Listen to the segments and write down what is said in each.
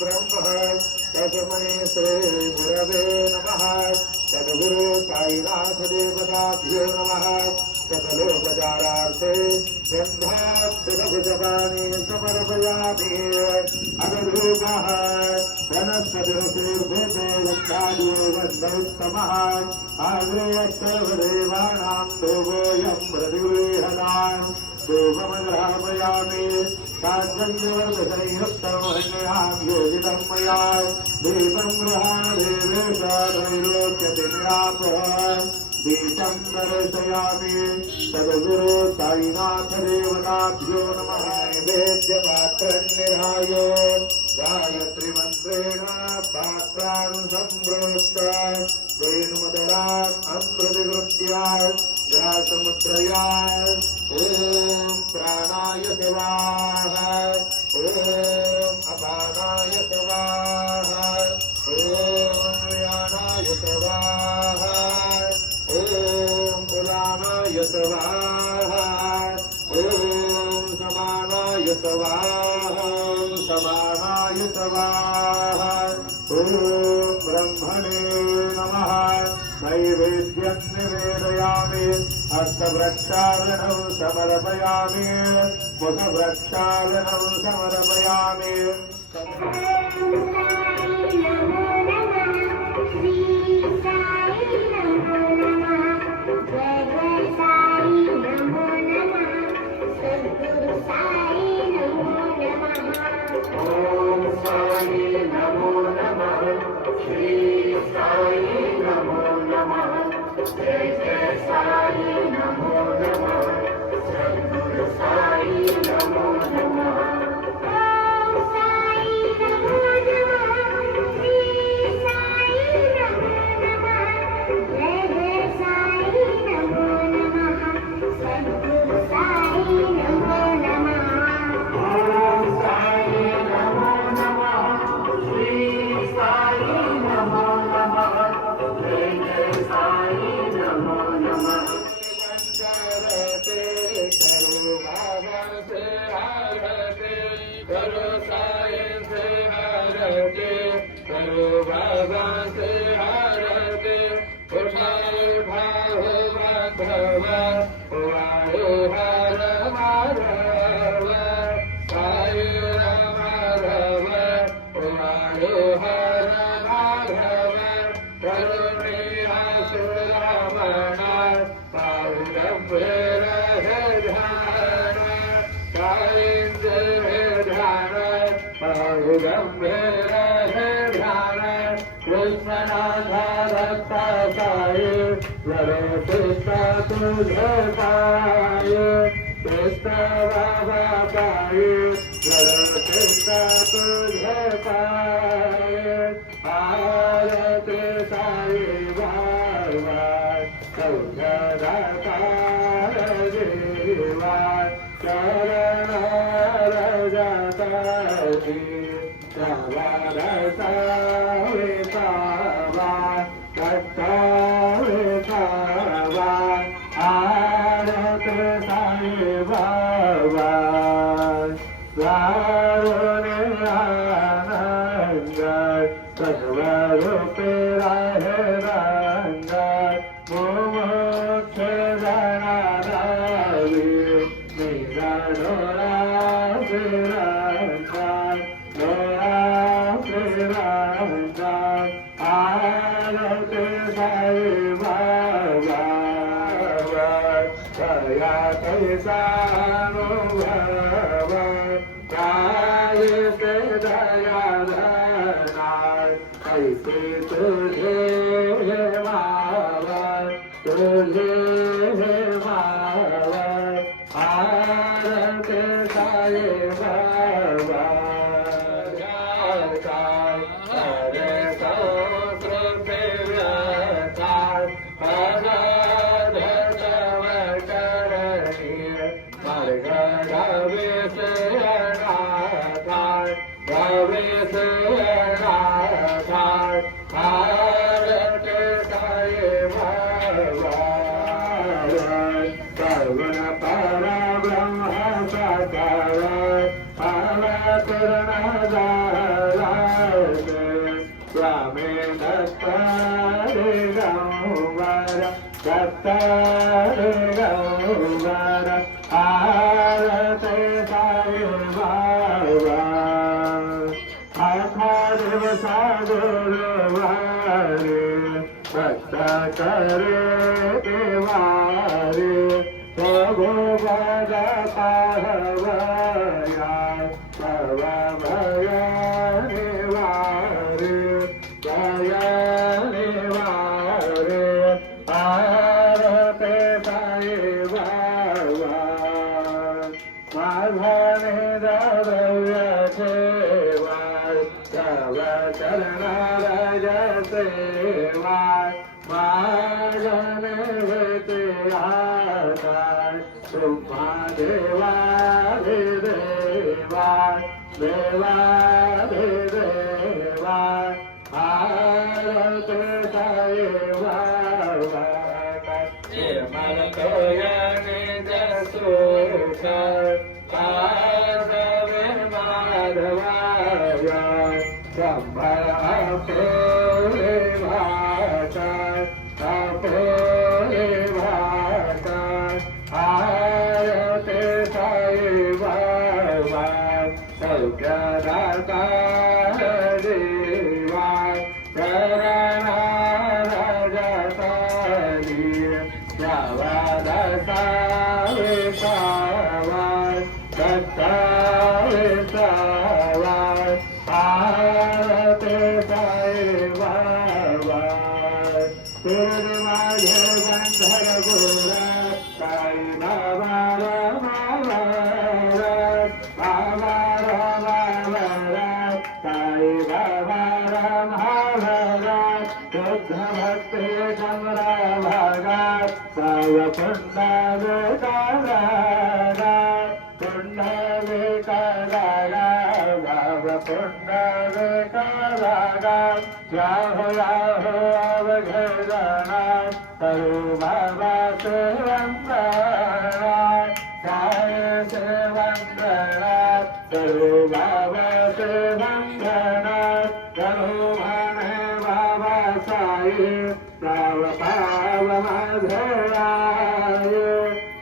ब्रह्म तस्मै श्री गुरवे नमः। सद्गुरु साईनाथ देवताभ्यो नमः। सकलोपचारार्थे गन्धाक्षरभुजपानि समर्पयामि। अनरूपः वनस्पतिर्भूतो वक्ताद्यो वन्दोत्तमः। आग्रेय सर्वदेवानां देवोऽयं प्रतिगृह्णान् शोभमग्रापयामि। सात्वन्यवर्गसंयुक्तमहन्यां योजितं मया दीपं गृहादेवेश त्रैलोक्यतिन्यापः दीपं दर्शयामि। सद्गुरु साईनाथ देवताभ्यो नमः। नैवेद्यपात्रन्निधाय गायत्री मन्त्रेण पात्रान् सम्प्रोक्ष्य वेणुमदलान् अमृतकृत्य व्यासमुद्रया ॐ प्राणाय स्वाहा ॐ अपानाय स्वाहा ॐ यानाय स्वाहा ॐ उदानाय स्वाहा ॐ समानाय स्वाहा समानाय स्वाहा ॐ ब्रह्मणे नमः। नैवेद्यं निवेदयामि। हस्तवृक्षालनं समर्पयामि। मुखवृक्षालनं समर्पयामि। सर्वण पर ब्रह्म साकार गौवर दत्तारे गौवर आरते साई बाबा आखादेव सागुरवारे भक्त करे देवारे प्रभु भज पाहवया भव भय निवारे जय निवारे आरते साई बाबा माधवने द्रव्य सेवाय तव चरण रज सेवाय मागने वेते आदाय तुम्हा देवा देवाय देवा देवाय आरते साई बाबा निर्मल कोयने जसुख पादवे माधवाय संभल अपोले भाषा अपोले भाषा आरते साई बाबा सौख्यदाता देवा शरणारजताली जवदसा विसावाय दत्ताय सावाय आरते साई बाबा तेरे माझे बंधर गोरा साई बाबा बाबा बाबा साई बाबा शुद्ध भक्ति कमरा भागा साव पुण्य काला पुण्य काला भाव पुण्य काला राहो राहो अवघडना करू बाबा से वंदना काय से वंदना करू बाबा से वंदना करू माने बाबा साई पाव पाव माझे आये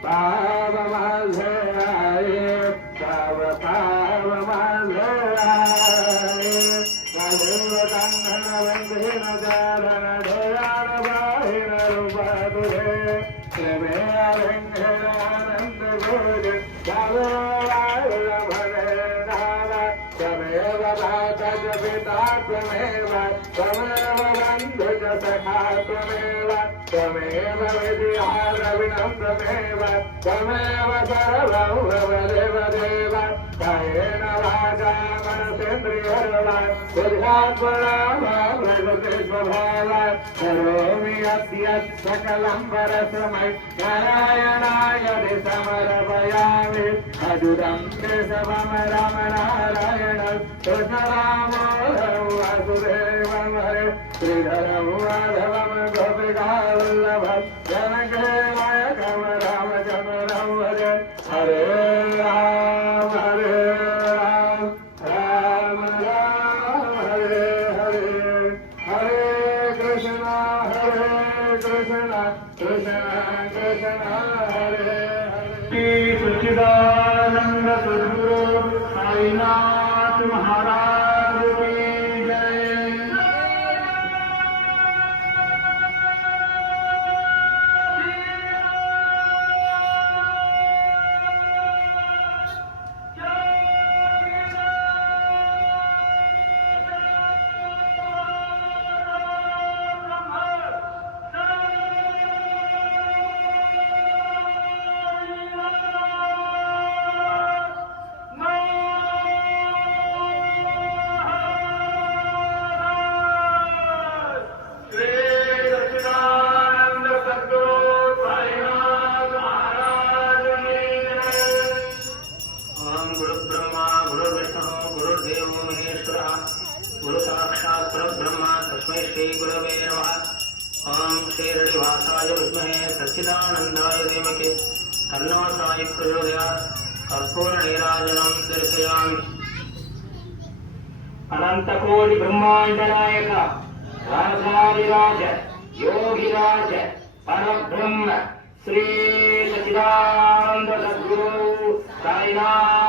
पाव माझे आये पाव पाव माझे आये राजीव कांगण वंदन चारण ढोयान बाहिर रूप तुझे प्रेमे अभिंगण आनंद भोज गाववायुर भरे नावा तमेव माता च पिता त्वमेव त्वमेव बन्धु च सखा त्वमेव त्वमेव विद्यारविणं त्वमेव त्वमेव सर्वं भवदेव देव कायेन वाचा मनसेन्द्रियर्वा बुद्ध्यात्मना वा प्रकृते स्वभावा करोमि यद्यत् सकलं परस्मै नारायणाय समर्पयामि अजुतं केशवं रामनारायण कृष्णरामोऽहं वासुदेवं हरे श्रीधरं माधवं गोपिकावल्लभं जनकनायकं रामचन्द्रं भजे हरे राम राम राम हरे हरे हरे कृष्ण कृष्ण कृष्ण हरे हरे सच्चिदानंद सद्गुरु साईनाथ महाराज की जय। श्रीरडिवासाय विद्महे सच्चिदानन्दाय धीमहि तन्नो साई प्रचोदयात्। कर्पूरनीराजनं दर्शयामि। अनंतकोटि ब्रह्मांड नायक राजाधिराज योगिराज परब्रह्म श्री सच्चिदानंद सद्गुरु साईनाथ